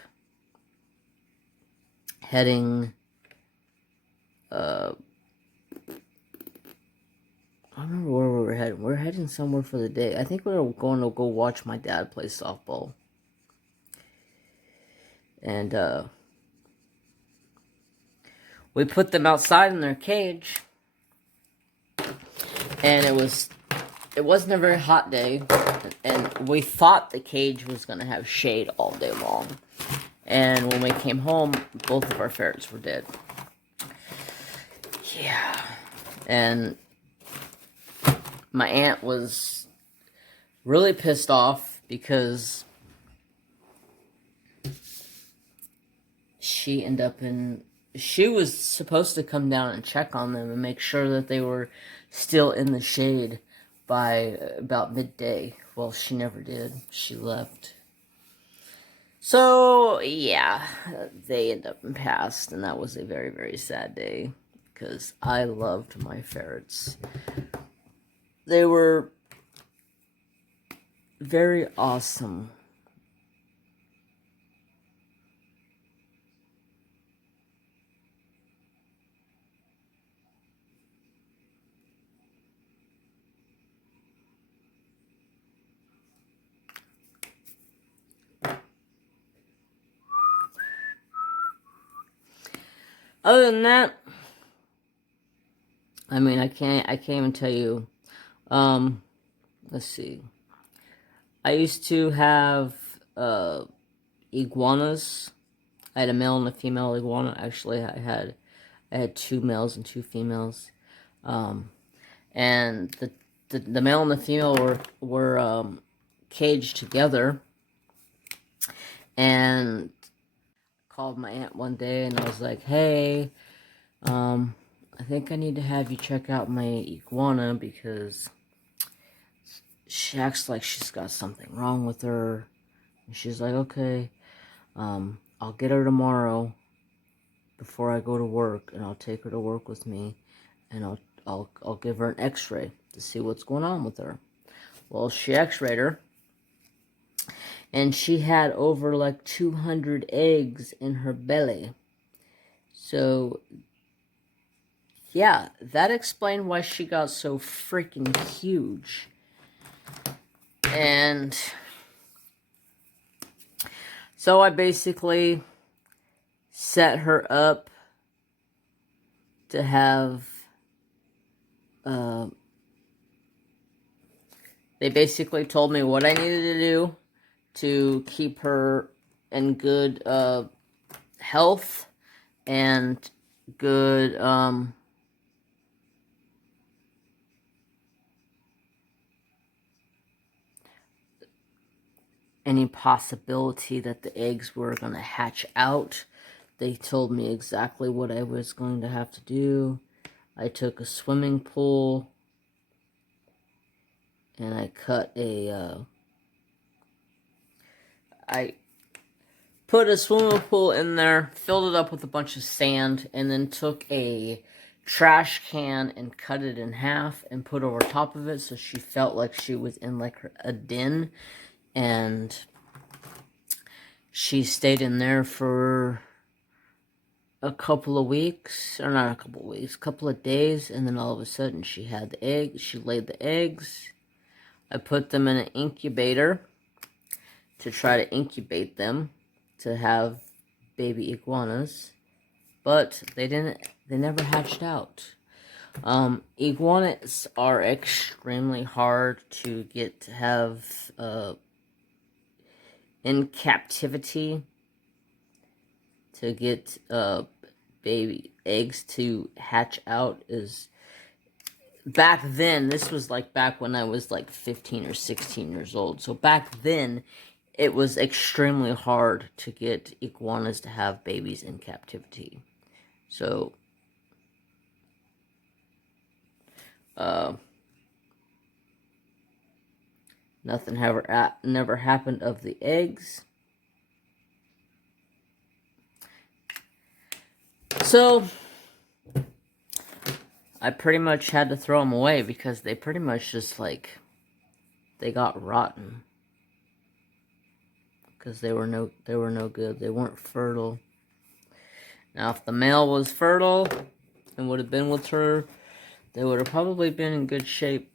heading, I don't remember where we were heading. We were heading somewhere for the day. I think we were going to go watch my dad play softball. And, we put them outside in their cage. And it wasn't a very hot day. and we thought the cage was going to have shade all day long. And when we came home, both of our ferrets were dead. Yeah. And my aunt was really pissed off because she was supposed to come down and check on them and make sure that they were still in the shade by about midday. Well, she never did. She left. So, yeah, they ended up and passed, and that was a very, very sad day, because I loved my ferrets. They were very awesome. Other than that, I mean, I can't even tell you. Let's see. I used to have iguanas. I had a male and a female iguana. Actually, I had 2 males and 2 females. And the male and the female were caged together. And called my aunt one day and I was like, hey, I think I need to have you check out my iguana because she acts like she's got something wrong with her. And she's like, okay, I'll get her tomorrow before I go to work, and I'll take her to work with me, and I'll give her an x-ray to see what's going on with her. Well, she x-rayed her, and she had over like 200 eggs in her belly. So, yeah, that explained why she got so freaking huge. And so I basically set her up to have, they basically told me what I needed to do to keep her in good health and good any possibility that the eggs were going to hatch out. They told me exactly what I was going to have to do. I took a swimming pool and I cut I put a swimming pool in there, filled it up with a bunch of sand, and then took a trash can and cut it in half and put over top of it so she felt like she was in like a den. And she stayed in there for a couple of weeks, or not a couple of weeks, a couple of days, and then all of a sudden she had the eggs, she laid the eggs. I put them in an incubator to try to incubate them to have baby iguanas, but they never hatched out. Iguanas are extremely hard to get to have in captivity, to get baby eggs to hatch out. Is back then, this was like back when I was like 15 or 16 years old, so back then it was extremely hard to get iguanas to have babies in captivity. So nothing never happened of the eggs. So I pretty much had to throw them away because they pretty much just like, they got rotten. Because they were no good. They weren't fertile. Now if the male was fertile and would have been with her, they would have probably been in good shape.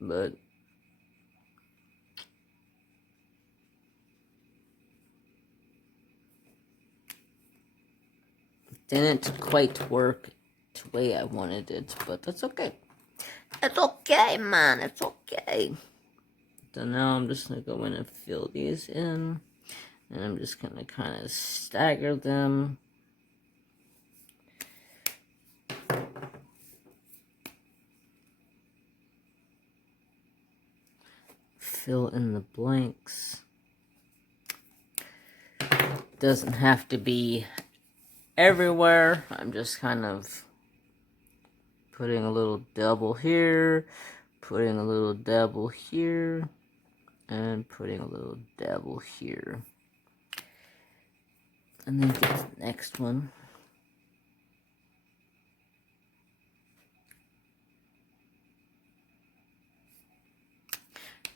But didn't quite work the way I wanted it, but that's okay. It's okay, man. It's okay. So now I'm just going to go in and fill these in. And I'm just going to kind of stagger them. Fill in the blanks. Doesn't have to be everywhere. I'm just kind of putting a little double here, putting a little double here, and putting a little dabble here. And then get to the next one.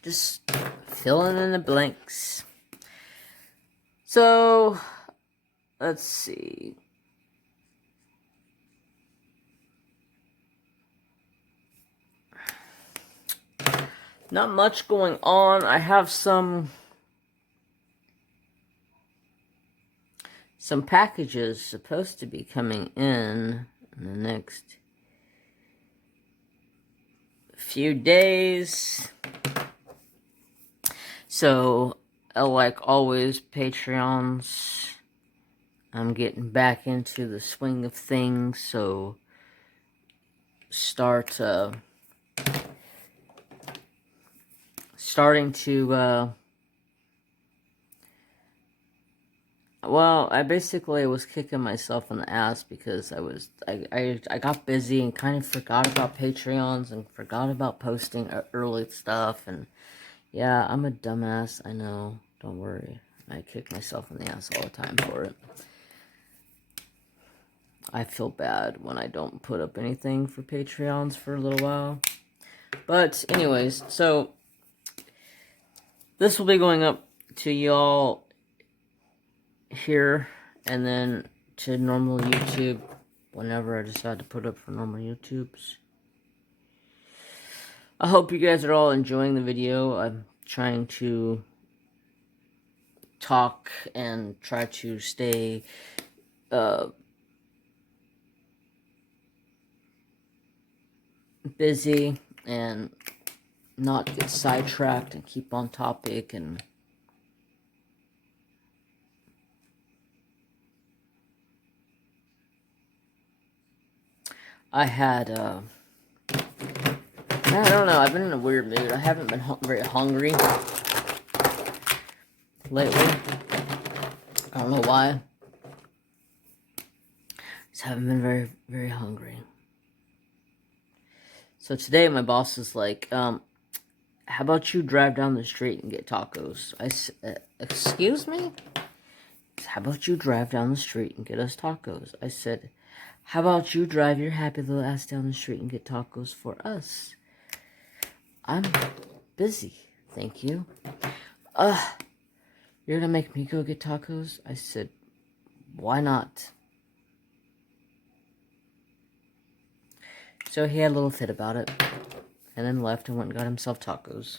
Just filling in the blanks. So, let's see. Not much going on. I have some packages supposed to be coming in the next few days. So, like always, Patreons, I'm getting back into the swing of things, so starting to, well, I basically was kicking myself in the ass because I got busy and kind of forgot about Patreons and forgot about posting early stuff, and yeah, I'm a dumbass, I know, don't worry. I kick myself in the ass all the time for it. I feel bad when I don't put up anything for Patreons for a little while. But anyways, so this will be going up to y'all here and then to normal YouTube whenever I decide to put up for normal YouTubes. I hope you guys are all enjoying the video. I'm trying to talk and try to stay busy and not get sidetracked and keep on topic. And I had I don't know, I've been in a weird mood. I haven't been very hungry lately. I don't know why. Just haven't been very, very hungry. So today my boss is like, how about you drive down the street and get tacos? I said, excuse me? How about you drive down the street and get us tacos? I said, how about you drive your happy little ass down the street and get tacos for us? I'm busy, thank you. You're gonna make me go get tacos? I said, why not? So he had a little fit about it, and then left and went and got himself tacos.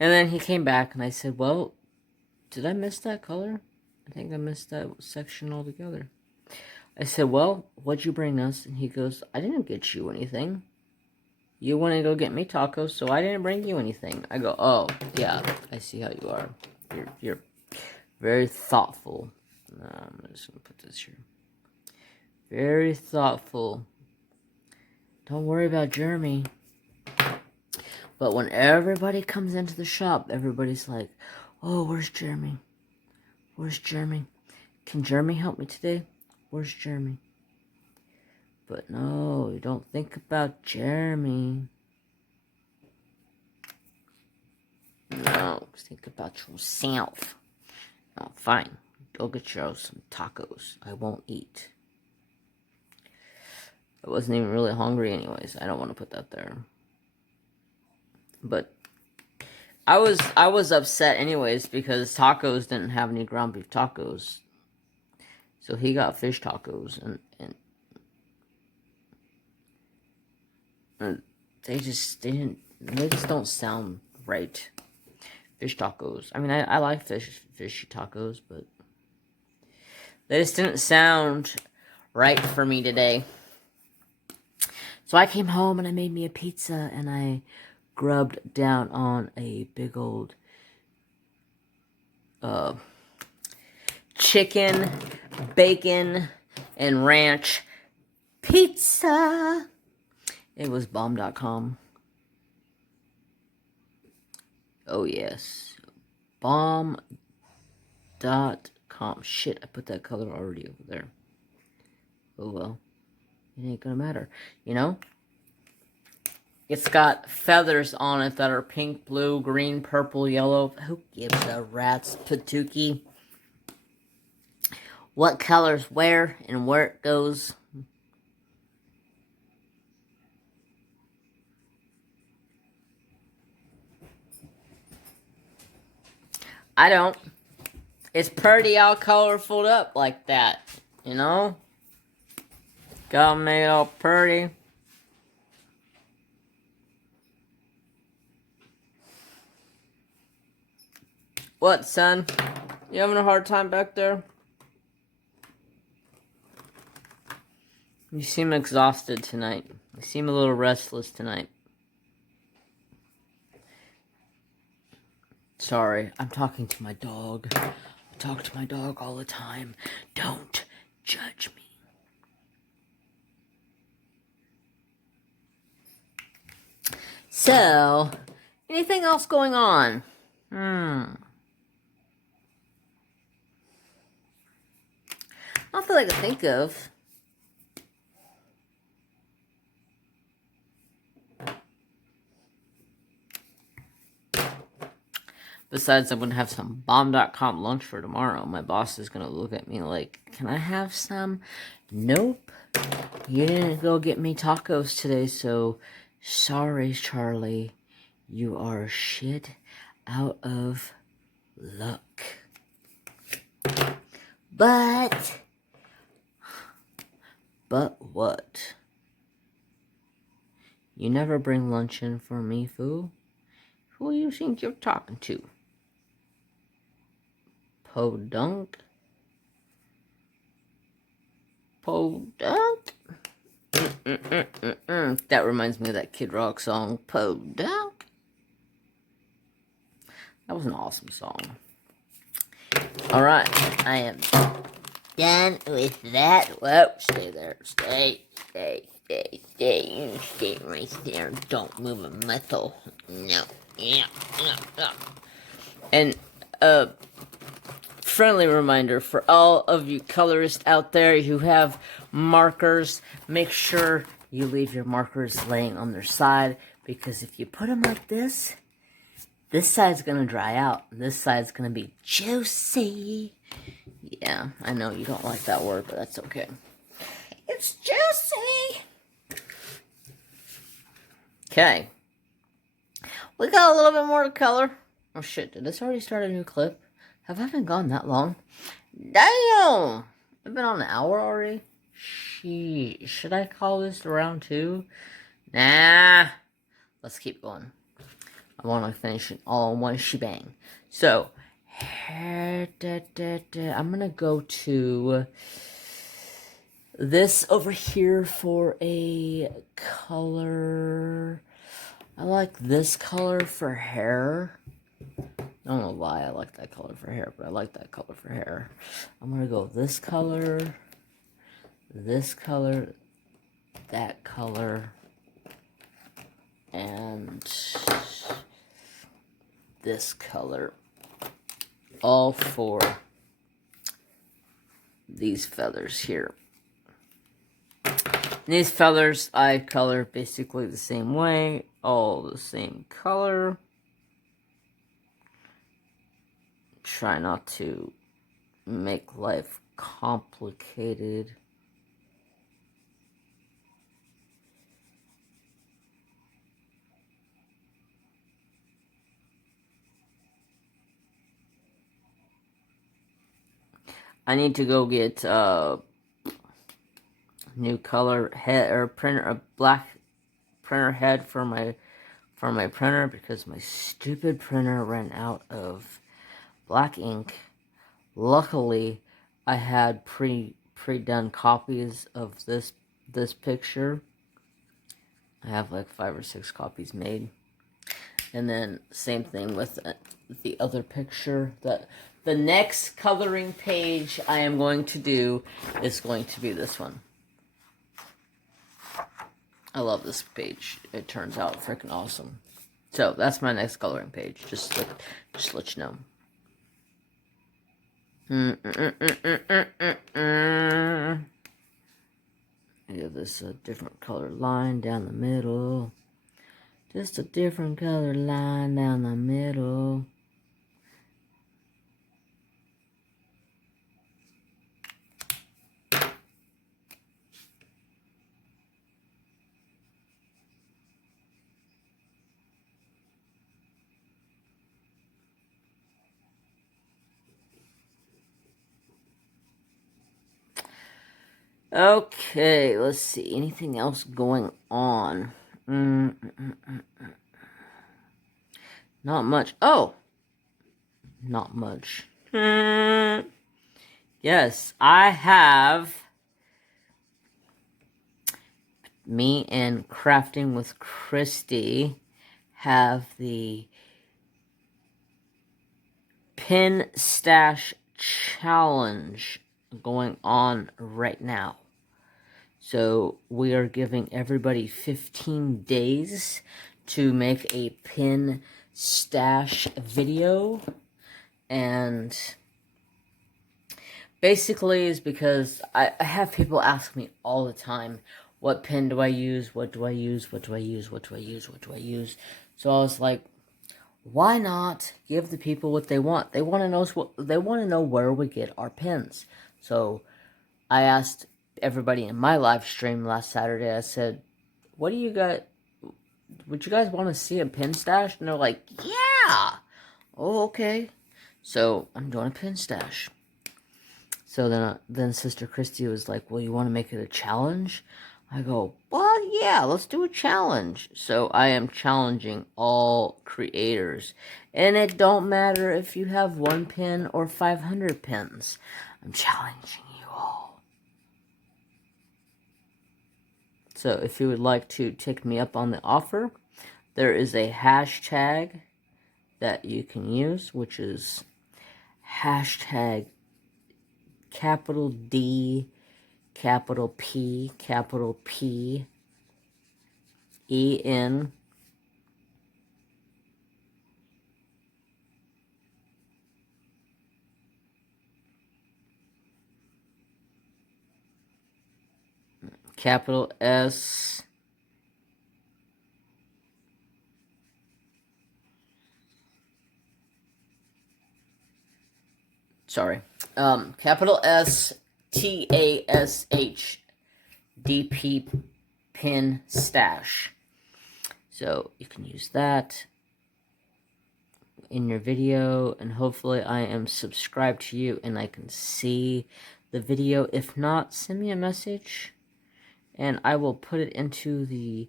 And then he came back, and I said, well, did I miss that color? I think I missed that section altogether. I said, well, what'd you bring us? And he goes, I didn't get you anything. You want to go get me tacos, so I didn't bring you anything. I go, oh, yeah, I see how you are. You're very thoughtful. I'm just going to put this here. Very thoughtful. Don't worry about Jeremy. But when everybody comes into the shop, everybody's like, oh, where's Jeremy? Where's Jeremy? Can Jeremy help me today? Where's Jeremy? But no, you don't think about Jeremy. No, think about yourself. Oh, fine. Go get yourself some tacos. I won't eat. I wasn't even really hungry anyways. I don't want to put that there. But I was upset anyways because tacos didn't have any ground beef tacos. So he got fish tacos and they just don't sound right. Fish tacos. I mean, I like fishy tacos, but they just didn't sound right for me today. So I came home and I made me a pizza and I grubbed down on a big old chicken, bacon, and ranch pizza. It was bomb.com. Oh yes, bomb.com. Shit, I put that color already over there. Oh well, it ain't gonna matter, you know? It's got feathers on it that are pink, blue, green, purple, yellow. Who gives a rat's patookie what colors where and where it goes? I don't. It's pretty all colorful up like that, you know? Got made all pretty. What, son? You having a hard time back there? You seem exhausted tonight. You seem a little restless tonight. Sorry, I'm talking to my dog. I talk to my dog all the time. Don't judge me. So, anything else going on? Not that I can think of. Besides, I'm going to have some bomb.com lunch for tomorrow. My boss is going to look at me like, can I have some? Nope. You didn't go get me tacos today, so sorry, Charlie. You are shit out of luck. But what? You never bring lunch in for me, fool. Who do you think you're talking to? Podunk? Podunk? That reminds me of that Kid Rock song, Podunk. That was an awesome song. Alright, I am done with that. Whoa, stay there. Stay right there. Don't move a muscle. No. Yeah. And, friendly reminder for all of you colorists out there who have markers, make sure you leave your markers laying on their side, because if you put them like this side's gonna dry out, and this side's gonna be juicy. Yeah, I know you don't like that word, but that's okay. It's juicy. Okay. We got a little bit more to color. Oh shit, did this already start a new clip? Have I been gone that long? Damn! I've been on an hour already? Sheesh. Should I call this round 2? Nah. Let's keep going. I want to finish it all in one shebang. So, I'm going to go to this over here for a color. I like this color for hair. I don't know why I like that color for hair, but I like that color for hair. I'm going to go this color, that color, and this color. All for these feathers here. These feathers I color basically the same way, all the same color. Try not to make life complicated. I need to go get new color head or printer, a black printer head for my printer, because my stupid printer ran out of black ink. Luckily, I had pre-done copies of this picture, I have like 5 or 6 copies made. And then same thing with the other picture. The next coloring page I am going to do is going to be this one. I love this page. It turns out freaking awesome. So that's my next coloring page. Just let you know. Give this a different color line down the middle. Just a different color line down the middle. Okay, let's see. Anything else going on? Not much. Oh! Not much. Yes, I have me and Crafting with Kristi have the Pin Stash Challenge going on right now. So we are giving everybody 15 days to make a pin stash video. And basically is because I have people ask me all the time, what pin do I use? What do I use? What do I use? What do I use? What do I use? So I was like, why not give the people what they want? They want to know where we get our pins. So I asked everybody in my live stream last Saturday, I said, what do you got? Would you guys want to see a pin stash? And they're like, yeah. Oh, okay. So I'm doing a pin stash. So then Sister Kristi was like, well, you want to make it a challenge? I go, well, yeah, let's do a challenge. So I am challenging all creators. And it don't matter if you have 1 pin or 500 pins. I'm challenging you all. So if you would like to take me up on the offer, there is a hashtag that you can use, which is hashtag capital D, capital P, EN, capital S, capital S, TASH, DP pin stash. So you can use that in your video, and hopefully I am subscribed to you and I can see the video. If not, send me a message and I will put it into the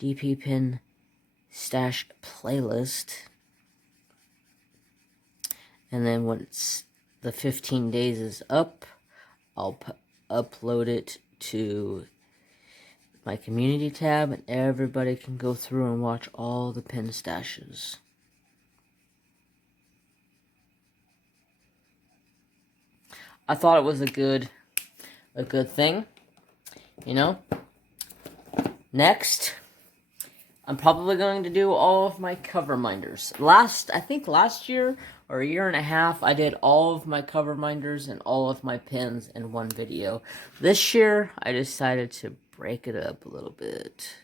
DP pin stash playlist. And then once the 15 days is up, I'll upload it to my community tab and everybody can go through and watch all the pin stashes. I thought it was a good thing, you know. Next, I'm probably going to do all of my cover minders. I think last year or a year and a half, I did all of my cover minders and all of my pins in one video. This year, I decided to break it up a little bit.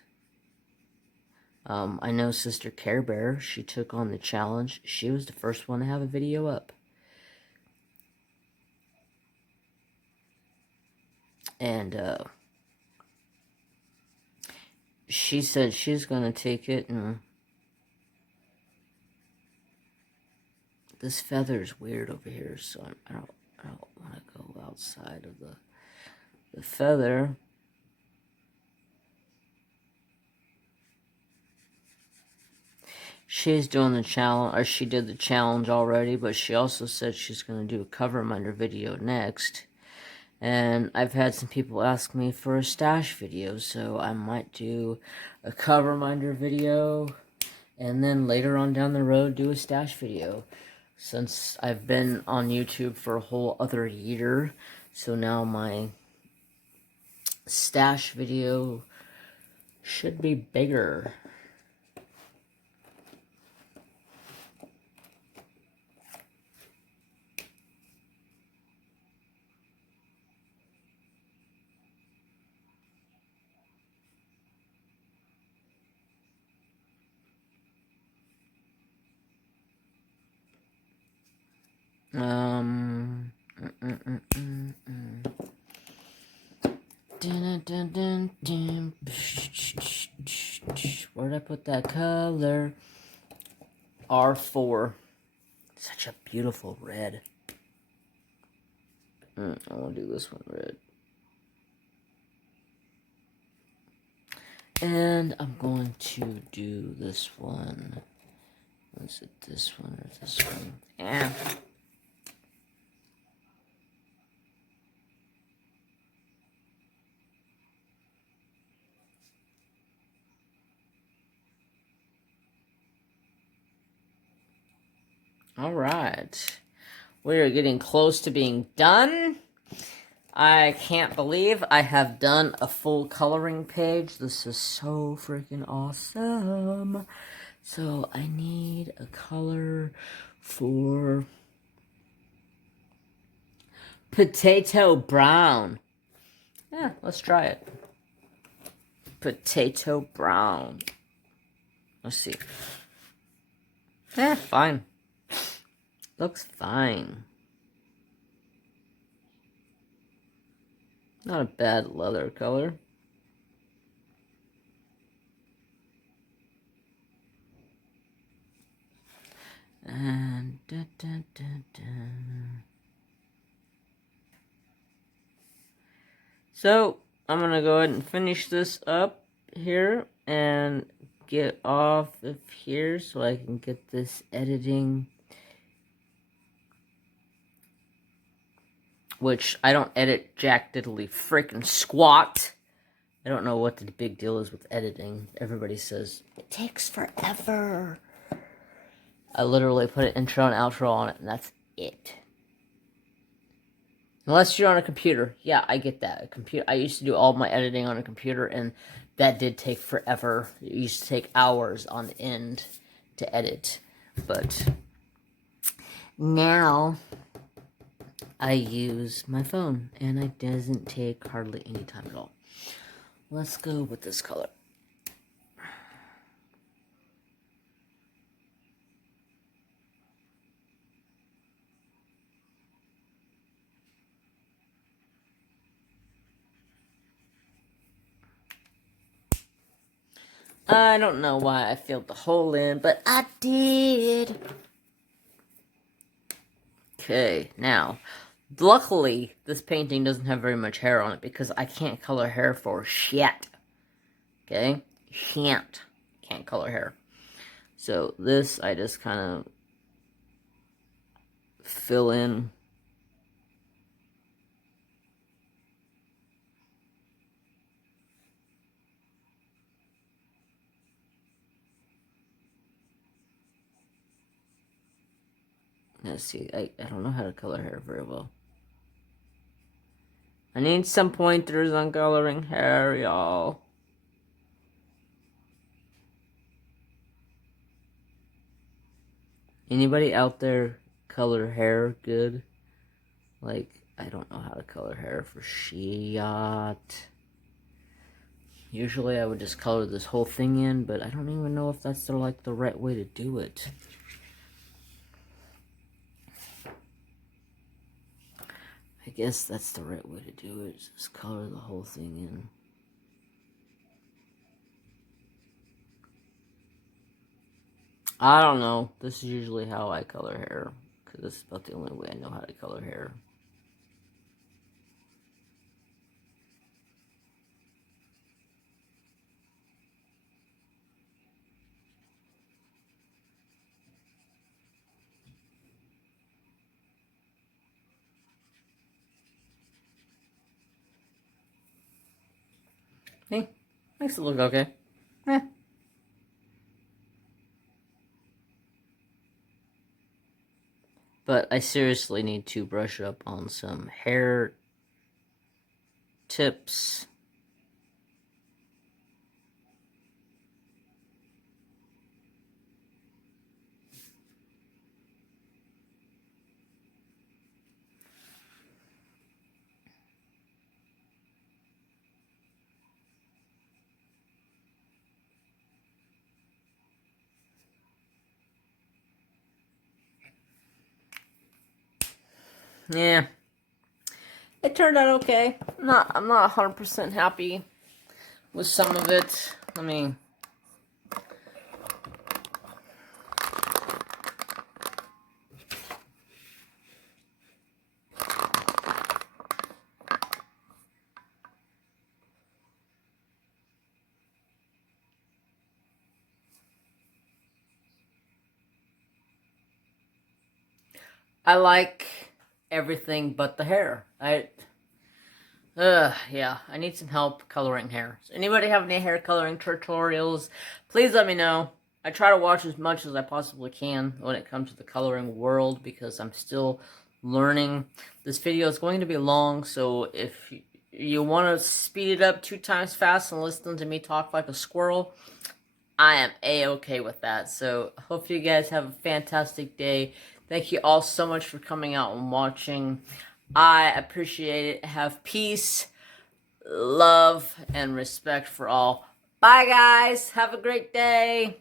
I know Sister Care Bear, she took on the challenge. She was the first one to have a video up. And she said she's going to take it, and this feather is weird over here, so I don't want to go outside of the feather. She's doing the challenge, or she did the challenge already, but she also said she's going to do a cover minder video next. And I've had some people ask me for a stash video, so I might do a cover reminder video, and then later on down the road do a stash video. Since I've been on YouTube for a whole other year, so now my stash video should be bigger. Where'd I put that color? R4. Such a beautiful red. I want to do this one red. And I'm going to do this one. Was it this one or this one? Yeah. All right. We're getting close to being done. I can't believe I have done a full coloring page. This is so freaking awesome. So I need a color for potato brown. Yeah, let's try it. Potato brown. Let's see. Yeah, fine. Looks fine. Not a bad leather color. And So I'm gonna go ahead and finish this up here and get off of here so I can get this editing, which I don't edit jack diddly freaking squat. I don't know what the big deal is with editing. Everybody says it takes forever. I literally put an intro and outro on it, and that's it. Unless you're on a computer. Yeah, I get that. A computer. I used to do all my editing on a computer, and that did take forever. It used to take hours on end to edit. But now I use my phone, and it doesn't take hardly any time at all. Let's go with this color. I don't know why I filled the hole in, but I did. Okay, now, luckily, this painting doesn't have very much hair on it because I can't color hair for shit. Okay? Can't color hair. So this, I just kind of fill in. Let's see, I don't know how to color hair very well. I need some pointers on coloring hair, y'all. Anybody out there color hair good? Like, I don't know how to color hair for shit. Usually I would just color this whole thing in, but I don't even know if that's the right way to do it. I guess that's the right way to do it, just color the whole thing in. I don't know. This is usually how I color hair, because this is about the only way I know how to color hair. Hey, makes it look okay. Eh. But I seriously need to brush up on some hair tips. Yeah. It turned out okay. I'm not 100% happy with some of it. I mean, I like everything but the hair. Yeah, I need some help coloring hair. So anybody have any hair coloring tutorials? Please let me know. I try to watch as much as I possibly can when it comes to the coloring world because I'm still learning. This video is going to be long, so if you want to speed it up 2 times fast and listen to me talk like a squirrel, I am A-okay with that. So, hope you guys have a fantastic day. Thank you all so much for coming out and watching. I appreciate it. Have peace, love, and respect for all. Bye, guys. Have a great day.